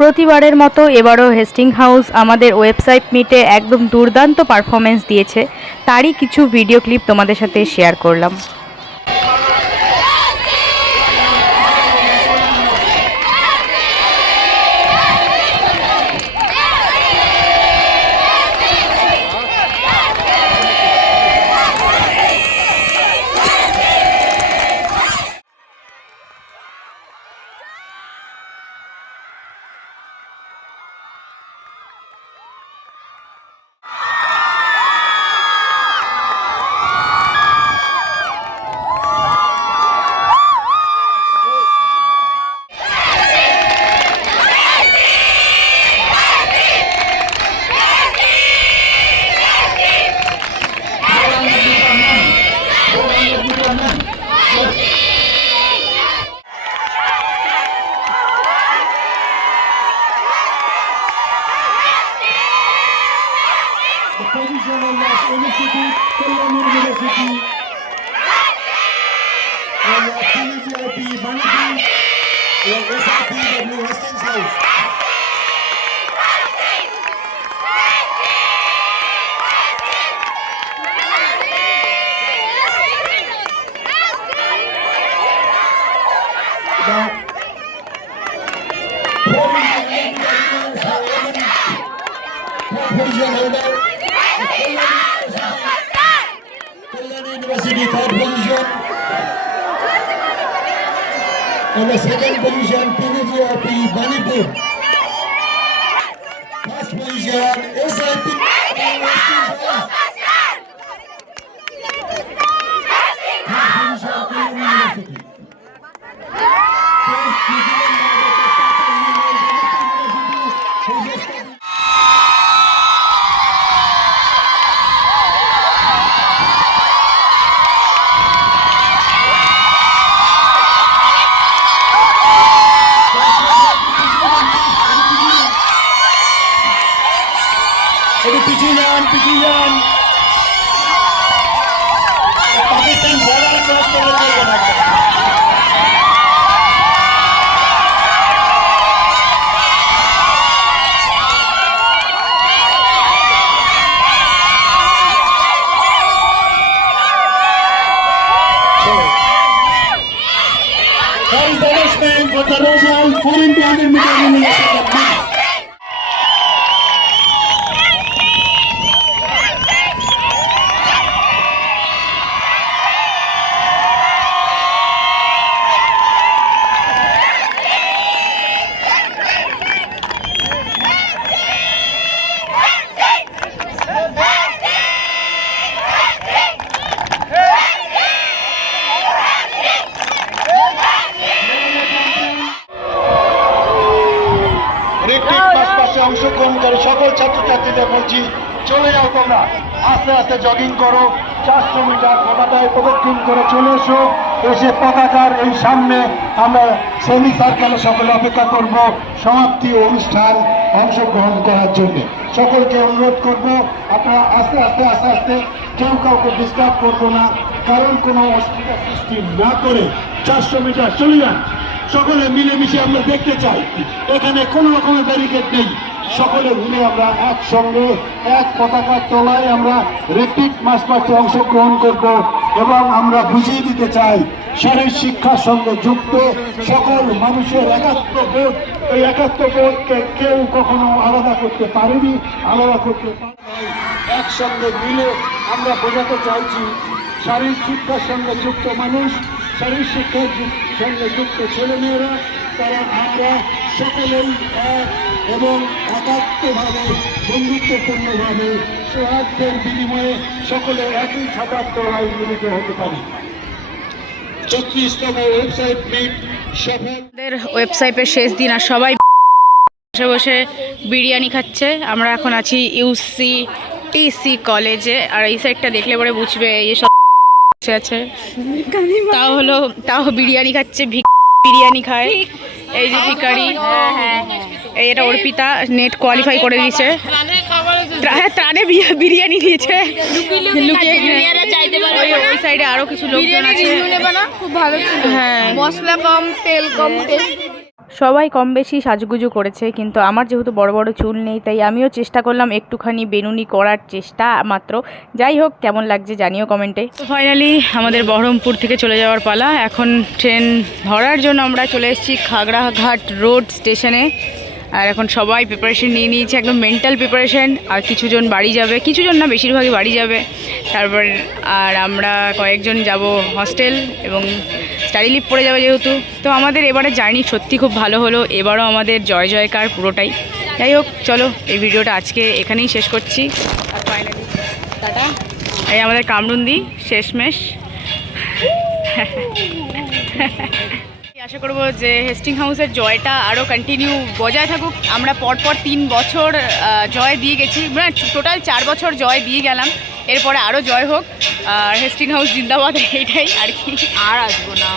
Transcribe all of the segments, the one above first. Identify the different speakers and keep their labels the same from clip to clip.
Speaker 1: প্রতিবারের মতো এবারও হেস্টিং হাউস আমাদের ওয়েবসাইট মিটে একদম দুর্দান্ত পারফরমেন্স দিয়েছে। তারই কিছু ভিডিও ক্লিপ তোমাদের সাথে শেয়ার করলাম।
Speaker 2: Sadiq Jamallah, Ölüsütü, Kıllamun Üniversitesi. And your PVIP Manipur, your SRPW Hastings House. Now, University, third position. And the second position, PGIP Manipur. First position, SIP. Third position, University. Aduh picu yan, picu yan. Pakistan border cross करने के लिए बनाता है. That is the West Bank, but the Rosal 4 into 100 meter. পাশে অংশগ্রহণকারী সকল ছাত্রছাত্রীদের বলছি চলে যাও তোমরা। আস্তে আস্তে জগিং করো। চারশো মিটার পতাকায় প্রদক্ষিণ করে চলে এসো। এসে পতাকার এই সামনে আমরা সেমি সার্কেলে সকলে অপেক্ষা করব। সমাপ্তি অনুষ্ঠান অংশগ্রহণ করার জন্য। সকলকে অনুরোধ করব, আপনারা আস্তে আস্তে আস্তে আস্তে কেউ কাউকে ডিস্টার্ব করব না। কারণ কোনো অসুবিধা সৃষ্টি না করে চারশো মিটার চলে যান। সকলে মিলেমিশে আমরা দেখতে চাই। এখানে কোনো রকমের ব্যারিকেড নেই। সকলে মিলে আমরা একসঙ্গে, এক পতাকার তলায় আমরা রেপিড মাস পার্টে অংশগ্রহণ করব এবং আমরা বুঝিয়ে দিতে চাই শারীরিক শিক্ষার সঙ্গে যুক্ত সকল মানুষের একাত্ম বোধ এই একাত্ম বোধকে কেউ কখনো আলাদা করতে পারেনি, আলাদা করতে পারে। একসঙ্গে মিলে আমরা বোঝাতে চাইছি শারীরিক শিক্ষার সঙ্গে যুক্ত মানুষ শারীরিক শিক্ষার সঙ্গে যুক্ত ছেলেমেয়েরা, তারা আমরা সকলেই এক এবং একাত্মভাবে বন্ধুত্বপূর্ণভাবে সৌহার্দ্যের বিনিময়ে সকলে একই ছাতার তলায় মিলিত হতে পারি। ছত্রিশতম ওয়েবসাইট মিট সফল।
Speaker 1: আমাদের ওয়েবসাইটের শেষ দিন আর সবাই বসে বসে বিরিয়ানি খাচ্ছে। আমরা এখন আছি ইউসি টিসি কলেজে। আর এই সাইডটা দেখলে পরে বুঝবে এই সব আছে। তাও হলো, তাও বিরিয়ানি খাচ্ছে বিরিয়ানি খায়। এই যে ভিকারি এই এটা অর্পিতা নেট কোয়ালিফাই করে দিয়েছে। হ্যাঁ ত্রাণে বিরিয়ানি দিয়েছে। লুকিয়ে ওই ওই সাইডে আরও কিছু লোকজন আছে। হ্যাঁ।
Speaker 3: মশলা কম তেল কম তেল
Speaker 1: সবাই কম বেশি সাজগুজু করেছে কিন্তু আমার যেহেতু বড় বড় চুল নেই তাই আমিও চেষ্টা করলাম একটুখানি বেনুনি করার চেষ্টা মাত্র। যাই হোক কেমন লাগছে জানিও কমেন্টে। তো ফাইনালি আমাদের বহরমপুর থেকে চলে যাওয়ার পালা। এখন ট্রেন ধরার জন্য আমরা চলে এসেছি খাগড়াঘাট রোড স্টেশনে আর এখন সবাই প্রিপারেশন নিয়ে নিয়েছে, একদম মেন্টাল প্রিপারেশন আর কিছুজন বাড়ি যাবে, কিছুজন না, বেশিরভাগই বাড়ি যাবে। তারপর আর আমরা কয়েকজন যাব হস্টেল এবং স্টাডি লিভ পড়ে যাবে যেহেতু। তো আমাদের এবারে জার্নি সত্যি খুব ভালো হলো, এবারও আমাদের জয় জয়কার পুরোটাই। যাই হোক, চলো এই ভিডিওটা আজকে এখানেই শেষ করছি। আর ফাইনালি টাটা এই আমাদের কামরুন্দি, শেষমেশ। আশা করব যে হেস্টিং হাউসের জয়টা আরও কন্টিনিউ বজায় থাকুক। আমরা পরপর তিন বছর জয় দিয়ে গেছি। মানে টোটাল চার বছর জয় দিয়ে গেলাম। এরপরে আরও জয় হোক। আর হেস্টিং হাউস জিন্দাবাদ এইটাই আর কি। আর আসব না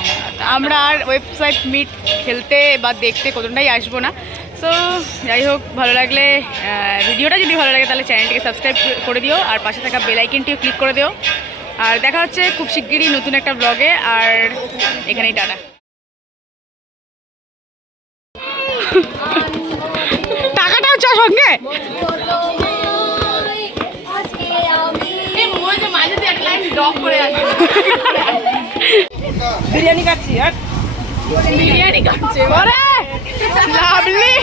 Speaker 1: আমরা। আর ওয়েবসাইট মিট খেলতে বা দেখতে কোনোটাই আসব না। সো যাই হোক ভালো লাগলে ভিডিওটা যদি ভালো লাগে তাহলে চ্যানেলটিকে সাবস্ক্রাইব করে দিও। আর পাশে থাকা বেলাইকেনটিও ক্লিক করে দিও। আর দেখা হচ্ছে খুব শিগগিরই নতুন একটা ব্লগে আর এখানেই টাটা। চা বিরিয়ানি খাচ্ছি আর বিরিয়ানি কাটছে বলে লাভলি।